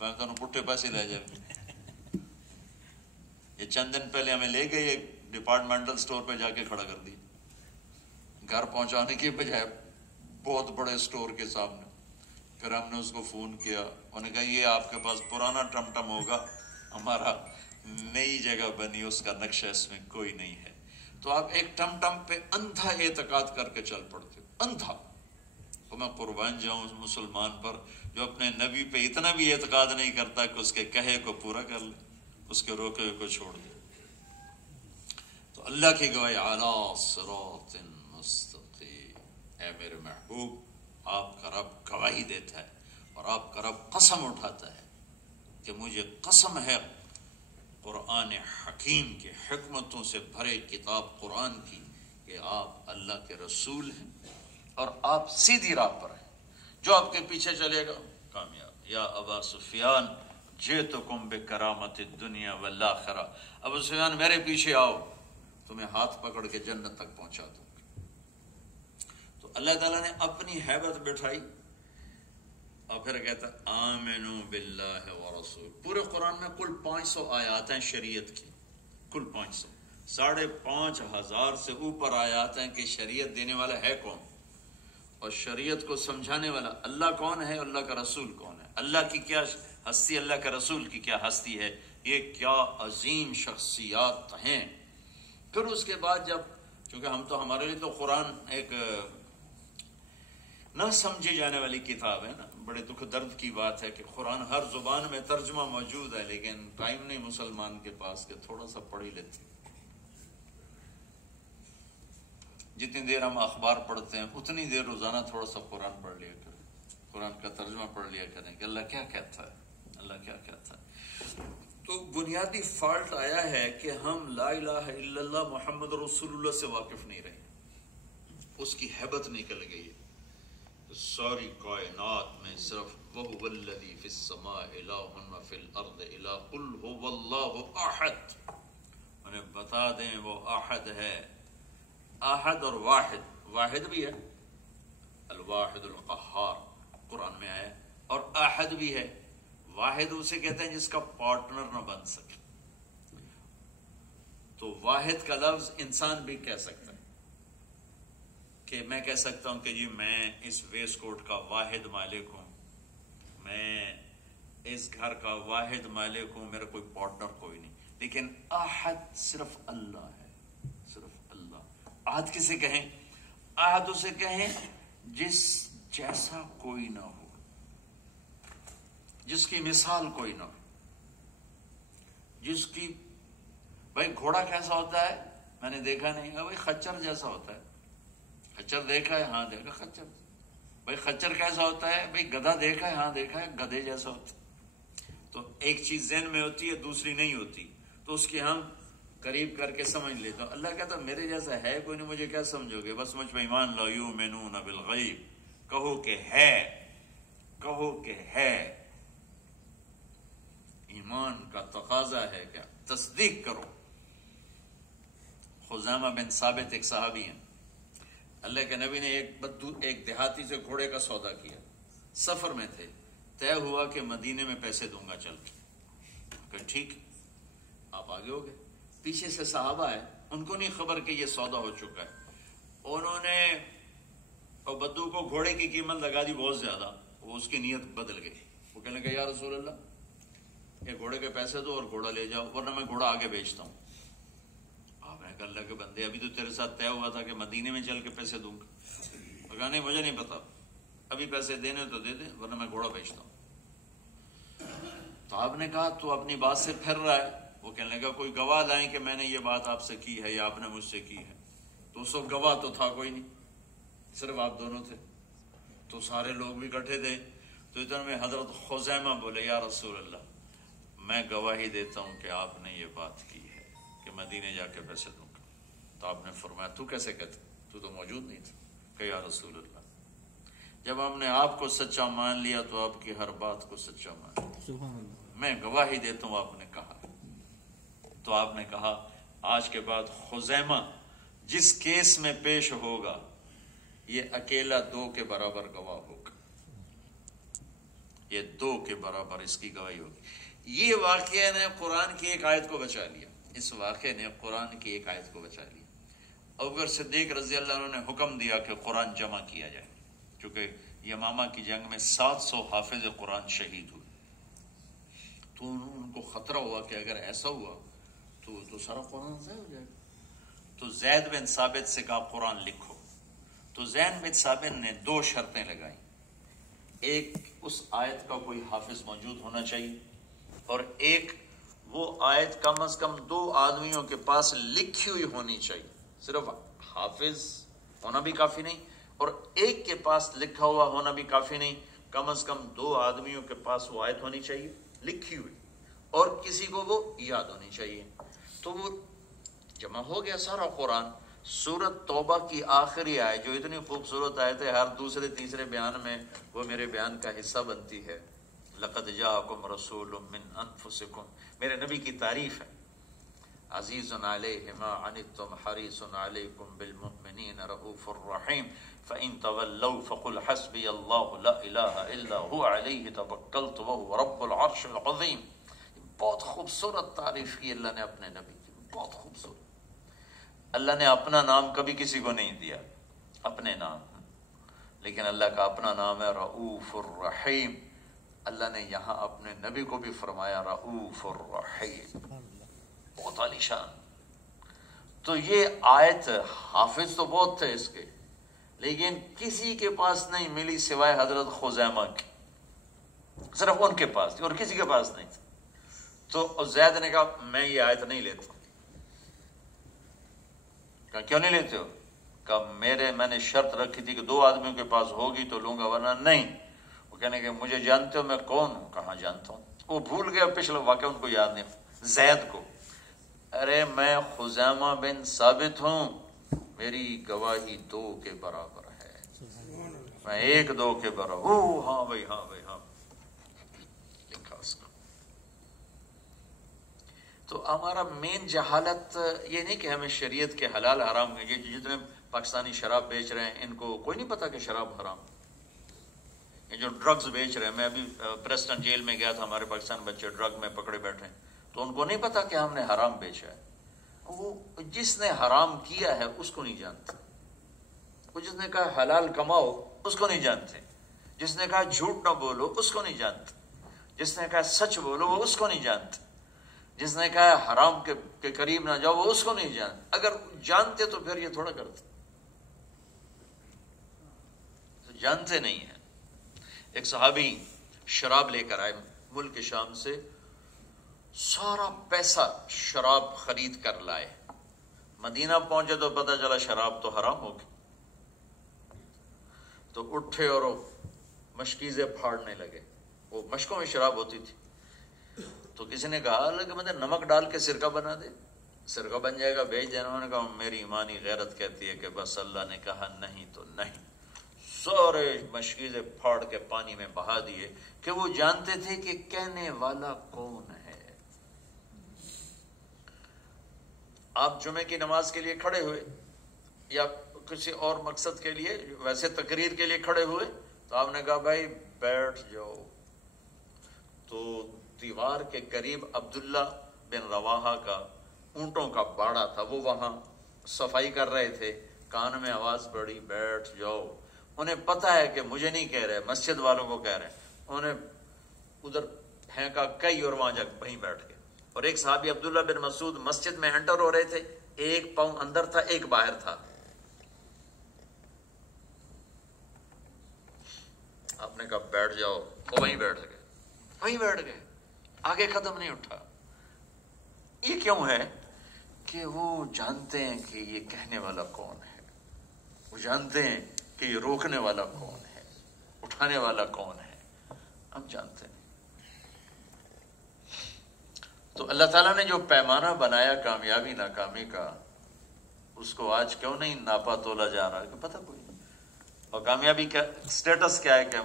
میں تمہیں پٹھے پیسے لے جائیں. یہ چند دن پہلے ہمیں لے گئے ایک ڈپارٹمنٹل سٹور پہ جا کے کھڑا کر دیا, گھر پہنچانے کی بجائے بہت بڑے سٹور کے سامنے. پھر ہم نے اس کو فون کیا, انہوں نے کہا یہ آپ کے پاس پرانا ٹم ٹم ہوگا, ہمارا نئی جگہ بنی اس کا نقشہ اس میں کوئی نہیں ہے. تو آپ ایک ٹم ٹم پہ اندھا اعتقاد کر کے چل پڑتے ہو, اندھا. تو میں قربان جاؤں اس مسلمان پر جو اپنے نبی پہ اتنا بھی اعتقاد نہیں کرتا کہ اس کے کہے کو پورا کر لے, اس کے روکے کو چھوڑ دے. تو اللہ کی گواہی اعلیٰ صراط مستقیم, اے میرے محبوب آپ کا رب گواہی دیتا ہے اور آپ کا رب قسم اٹھاتا ہے کہ مجھے قسم ہے قرآن حکیم کے حکمتوں سے بھرے کتاب قرآن کی کہ آپ اللہ کے رسول ہیں اور آپ سیدھی راہ پر ہیں. جو آپ کے پیچھے چلے گا کامیاب. یا ابا سفیان جئتکم بکرامت الدنیا والآخرہ, ابو سفیان میرے پیچھے آؤ, تمہیں ہاتھ پکڑ کے جنت تک پہنچا دوں. تو اللہ تعالیٰ نے اپنی ہیبت بٹھائی اور پھر کہتا آمنوا باللہ ورسول. پورے قرآن میں کل 500 آیات ہیں شریعت کی, کل 500, 5,500 سے اوپر آیات ہیں کہ شریعت دینے والا ہے کون, اور شریعت کو سمجھانے والا اللہ کون ہے, اللہ کا رسول کون ہے, اللہ کی کیا ہستی, اللہ کے رسول کی کیا ہستی ہے, یہ کیا عظیم شخصیات ہیں. پھر اس کے بعد جب, چونکہ ہم تو ہمارے لیے تو قرآن ایک نہ سمجھی جانے والی کتاب ہے نا, بڑے دکھ درد کی بات ہے کہ قرآن ہر زبان میں ترجمہ موجود ہے لیکن ٹائم نہیں مسلمان کے پاس کہ تھوڑا سا پڑھ ہی لیتے. جتنی دیر ہم اخبار پڑھتے ہیں اتنی دیر روزانہ تھوڑا سا قرآن پڑھ لیا کریں, قرآن کا ترجمہ پڑھ لیا کریں کہ اللہ کیا کہتا ہے, اللہ کیا کہتا ہے. تو بنیادی فالٹ آیا ہے کہ ہم لا الہ الا اللہ محمد رسول اللہ سے واقف نہیں رہے, اس کی ہیبت نکل گئی ہے. ساری کائنات میں صرف وَهُوَ الَّذِي فِي السَّمَاءِ إِلَٰهٌ وَفِي الْأَرْضِ إِلَٰهٌ قُلْ هُوَ اللَّهُ أَحَدٌ. انہیں بتا دیں وہ احد ہے, احد اور واحد, واحد بھی ہے الواحد القہار قرآن میں آیا, اور احد بھی ہے. واحد اسے کہتے ہیں جس کا پارٹنر نہ بن سکے. تو واحد کا لفظ انسان بھی کہہ سکتا ہے کہ میں کہہ سکتا ہوں کہ جی میں اس ویسٹ کوٹ کا واحد مالک ہوں, میں اس گھر کا واحد مالک ہوں, میرا کوئی پارٹنر کوئی نہیں. لیکن احد صرف اللہ ہے, صرف اللہ. احد کسے کہیں, احد اسے کہیں جس جیسا کوئی نہ ہو, جس کی مثال کوئی نہ ہو, جس کی, بھائی گھوڑا کیسا ہوتا ہے میں نے دیکھا نہیں, بھائی خچر جیسا ہوتا ہے, خچر دیکھا ہے, ہاں دیکھا خچر. بھائی خچر کیسا ہوتا ہے, بھائی گدھا دیکھا ہے, ہاں دیکھا ہے, گدھے جیسا ہوتا ہے. تو ایک چیز ذہن میں ہوتی ہے دوسری نہیں ہوتی, تو اس کی ہم قریب کر کے سمجھ لیتے. اللہ کہتا میرے جیسا ہے کوئی نہیں, مجھے کیا سمجھو گے, بس مجھ پہ ایمان لا یؤمنون بالغیب, کہو کہ ہے, کہو کہ ہے. ایمان کا تقاضا ہے کیا, تصدیق کرو. خزامہ بن ثابت ایک صحابی ہیں, اللہ کے نبی نے ایک دیہاتی سے گھوڑے کا سودا کیا, سفر میں تھے, طے ہوا کہ مدینے میں پیسے دوں گا چل کے. کہ ٹھیک آپ آگے ہو گئے, پیچھے سے صحابہ ہے, ان کو نہیں خبر کہ یہ سودا ہو چکا ہے. انہوں نے بدو کو گھوڑے کی قیمت لگا دی بہت زیادہ, وہ اس کی نیت بدل گئی. وہ کہنے لگا یا رسول اللہ یہ گھوڑے کے پیسے دو اور گھوڑا لے جاؤ ورنہ میں گھوڑا آگے بیچتا ہوں. آپ نے کہا اللہ کے بندے ابھی تو تیرے ساتھ طے ہوا تھا کہ مدینے میں چل کے پیسے دوں گا. کہا نہیں مجھے نہیں پتا, ابھی پیسے دینے تو دے دیں ورنہ میں گھوڑا بیچتا ہوں. تو آپ نے کہا تو اپنی بات سے پھر رہا ہے. وہ کہنے لگا کوئی گواہ لائیں کہ میں نے یہ بات آپ سے کی ہے یا آپ نے مجھ سے کی ہے. تو اس وقت گواہ تو تھا کوئی نہیں, صرف آپ دونوں تھے. تو سارے لوگ بھی اکٹھے تھے. تو ادھر میں حضرت خزیمہ بولے یا رسول اللہ میں گواہی دیتا ہوں کہ آپ نے یہ بات کی ہے کہ مدینے جا کے پیسے دوں گا. تو آپ نے فرمایا تو کیسے کہتا, تو موجود نہیں تھا. کہ یا رسول اللہ جب ہم نے آپ کو سچا مان لیا تو آپ کی ہر بات کو سچا مان لیا, میں گواہی دیتا ہوں آپ نے کہا. تو آپ نے کہا آج کے بعد خزیمہ جس کیس میں پیش ہوگا یہ اکیلا 2 کے برابر گواہ ہوگا. یہ 2 کے برابر اس کی گواہی ہوگی۔ یہ واقعہ نے قرآن کی ایک آیت کو بچا لیا، اس واقعے نے قرآن کی ایک آیت کو بچا لیا۔ ابوبکر صدیق رضی اللہ عنہ نے حکم دیا کہ قرآن جمع کیا جائے، چونکہ یمامہ کی جنگ میں 700 حافظ قرآن شہید ہوئے، تو ان کو خطرہ ہوا کہ اگر ایسا ہوا تو سارا قرآن ضائع ہو جائے گا۔ تو زید بن ثابت سے کہا قرآن لکھو، تو زید بن ثابت نے 2 شرطیں لگائیں، ایک اس آیت کا کوئی حافظ موجود ہونا چاہیے، اور ایک وہ آیت کم از کم 2 آدمیوں کے پاس لکھی ہوئی ہونی چاہیے، صرف حافظ ہونا بھی کافی نہیں اور ایک کے پاس لکھا ہوا ہونا بھی کافی نہیں، کم از کم 2 آدمیوں کے پاس وہ آیت ہونی چاہیے لکھی ہوئی، اور کسی کو وہ یاد ہونی چاہیے۔ تو وہ جمع ہو گیا سارا قرآن۔ سورت توبہ کی آخری آیت جو اتنی خوبصورت آیت ہے، ہر دوسرے تیسرے بیان میں وہ میرے بیان کا حصہ بنتی ہے، لقد جاءکم رسول من انفسکم، میرے نبی کی تعریف ہے، عزیز علیہ ما عنتم حریص علیکم بالمؤمنین رؤوف الرحیم فإن تولوا فقل حسبی اللہ لا الہ الا هو علیہ توکلت وهو رب العرش العظیم۔ بہت خوبصورت تعریف کی اللہ نے اپنے نبی کی، بہت خوبصورت۔ اللہ نے اپنا نام کبھی کسی کو نہیں دیا، اپنے نام، لیکن اللہ کا اپنا نام ہے رؤوف الرحیم۔ اللہ نے یہاں اپنے نبی کو بھی فرمایا رؤوف الرحیم، بہت عالی شان۔ تو یہ آیت حافظ تو بہت تھے اس کے، لیکن کسی کے پاس نہیں ملی سوائے حضرت خزیمہ کی، صرف ان کے پاس تھی اور کسی کے پاس نہیں تھی۔ تو زید نے کہا میں یہ آیت نہیں لیتا۔ کہا کیوں نہیں لیتے ہو؟ کہا میں نے شرط رکھی تھی کہ 2 آدمیوں کے پاس ہوگی تو لوں گا ورنہ نہیں۔ وہ کہنے کہ مجھے جانتے ہو میں کون ہوں؟ کہاں جانتا ہوں۔ وہ بھول گیا پچھلا واقعہ، ان کو یاد نہیں، زید کو۔ ارے میں خزیمہ بن ثابت ہوں، میری گواہی 2 کے برابر ہے، میں 1 2 کے برابر۔ ہاں بھائی ہاں بھائی ہاں، لکھا اس کو۔ تو ہمارا مین جہالت یہ نہیں کہ ہمیں شریعت کے حلال حرام، یہ جتنے پاکستانی شراب بیچ رہے ہیں ان کو کوئی نہیں پتا کہ شراب حرام، یہ جو ڈرگز بیچ رہے ہیں، میں ابھی پریسٹن جیل میں گیا تھا، ہمارے پاکستان بچے ڈرگ میں پکڑے بیٹھے ہیں، تو ان کو نہیں پتا کہ ہم نے حرام بیچا ہے۔ وہ جس نے حرام کیا ہے اس کو نہیں جانتے، وہ جس نے کہا حلال کماؤ اس کو نہیں جانتے، جس نے کہا جھوٹ نہ بولو اس کو نہیں جانتے، جس نے کہا سچ بولو وہ اس کو نہیں جانتے، جس نے کہا حرام کے قریب نہ جاؤ وہ اس کو نہیں جانتے۔ اگر جانتے تو پھر یہ تھوڑا کرتے، تو جانتے نہیں ہیں۔ ایک صحابی شراب لے کر آئے ملک شام سے، سارا پیسہ شراب خرید کر لائے، مدینہ پہنچے تو پتہ چلا شراب تو حرام ہو گئی، تو اٹھے اور مشکیزیں پھاڑنے لگے، وہ مشکوں میں شراب ہوتی تھی، تو کسی نے کہا کہ مجھے نمک ڈال کے سرکہ بنا دے، سرکہ بن جائے گا، بیچ دینا۔ انہوں نے کہا میری ایمانی غیرت کہتی ہے کہ بس اللہ نے کہا نہیں تو نہیں، سارے مشکیزیں پھاڑ کے پانی میں بہا دیے، کہ وہ جانتے تھے کہ کہنے والا کون ہے۔ آپ جمعے کی نماز کے لیے کھڑے ہوئے یا کسی اور مقصد کے لیے، ویسے تقریر کے لیے کھڑے ہوئے، تو آپ نے کہا بھائی بیٹھ جاؤ، تو دیوار کے قریب عبداللہ بن رواحہ کا اونٹوں کا باڑا تھا، وہ وہاں صفائی کر رہے تھے، کان میں آواز پڑی بیٹھ جاؤ۔ انہیں پتا ہے کہ مجھے نہیں کہہ رہے، مسجد والوں کو کہہ رہے ہیں، انہیں ادھر پھینکا کئی اور وہاں جا وہیں بیٹھ گئے۔ اور ایک صحابی عبداللہ بن مسعود مسجد میں انٹر ہو رہے تھے، 1 پاؤں اندر تھا 1 باہر تھا، آپ نے کہا بیٹھ جاؤ، وہ وہیں بیٹھ گئے، وہیں بیٹھ گئے، آگے قدم نہیں اٹھا۔ یہ کیوں ہے؟ کہ وہ جانتے ہیں کہ یہ کہنے والا کون ہے، وہ جانتے ہیں کہ یہ روکنے والا کون ہے، اٹھانے والا کون ہے، ہم جانتے ہیں۔ تو اللہ تعالیٰ نے جو پیمانہ بنایا کامیابی ناکامی کا، اس کو آج کیوں نہیں ناپا تولا جا رہا؟ کہ پتہ کوئی نہیں، اور کامیابی کا سٹیٹس کیا ہے کہ